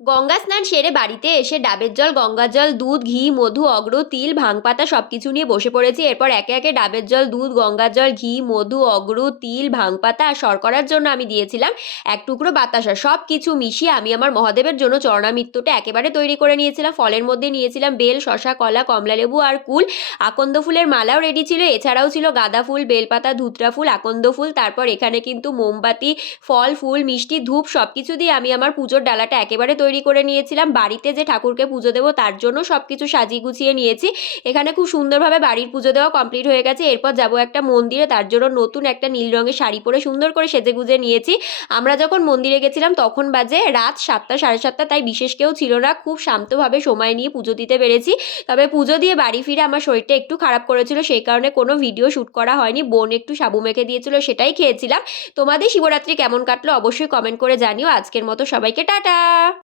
গঙ্গা স্নান সেরে বাড়িতে এসে ডাবের জল, গঙ্গার জল, দুধ, ঘি, মধু, অগ্র, তিল ভাং পাতা সব কিছু নিয়ে বসে পড়েছি। এরপর একে একে ডাবের জল, দুধ, গঙ্গার জল, ঘি, মধু, অগ্র, তিল ভাং পাতা আর শর্করার জন্য আমি দিয়েছিলাম এক টুকরো বাতাসা সব কিছু মিশিয়ে আমি আমার মহাদেবের জন্য চরণামৃত্যুটা একেবারে তৈরি করে নিয়েছিলাম। ফলের মধ্যে নিয়েছিলাম বেল শশা কলা কমলালেবু আর কুল। আকন্দ ফুলের মালাও রেডি ছিল, এছাড়াও ছিল গাঁদা ফুল, বেলপাতা, ধুতরা ফুল, আকন্দ ফুল, তারপর এখানে কিন্তু মোমবাতি, ফল, ফুল, মিষ্টি, ধূপ সব কিছু দিয়ে আমি আমার পুজোর ডালাটা একেবারে তৈরি করে নিয়েছিলাম। বাড়িতে যে ঠাকুরকে পুজো দেবো তার জন্য সব কিছু সাজিয়ে গুছিয়ে নিয়েছি। এখানে খুব সুন্দরভাবে বাড়ির পুজো দেওয়া কমপ্লিট হয়ে গেছে। এরপর যাব একটা মন্দিরে। তার জন্য নতুন একটা নীল রঙের শাড়ি পরে সুন্দর করে সেজে গুজে নিয়েছি। আমরা যখন মন্দিরে গেছিলাম তখন বাজে রাত সাতটা, সাড়ে সাতটা, তাই বিশেষ কেউ ছিল না। খুব শান্তভাবে সময় নিয়ে পুজো দিতে পেরেছি। তবে পুজো দিয়ে বাড়ি ফিরে আমার শরীরটা একটু খারাপ করেছিল। সেই কারণে কোনো ভিডিও শ্যুট করা হয়নি। বোন একটু সাবু মেখে দিয়েছিল, সেটাই খেয়েছিলাম। তোমাদের শিবরাত্রি কেমন কাটলো অবশ্যই কমেন্ট করে জানিও। আজকের মতো সবাইকে টাটা!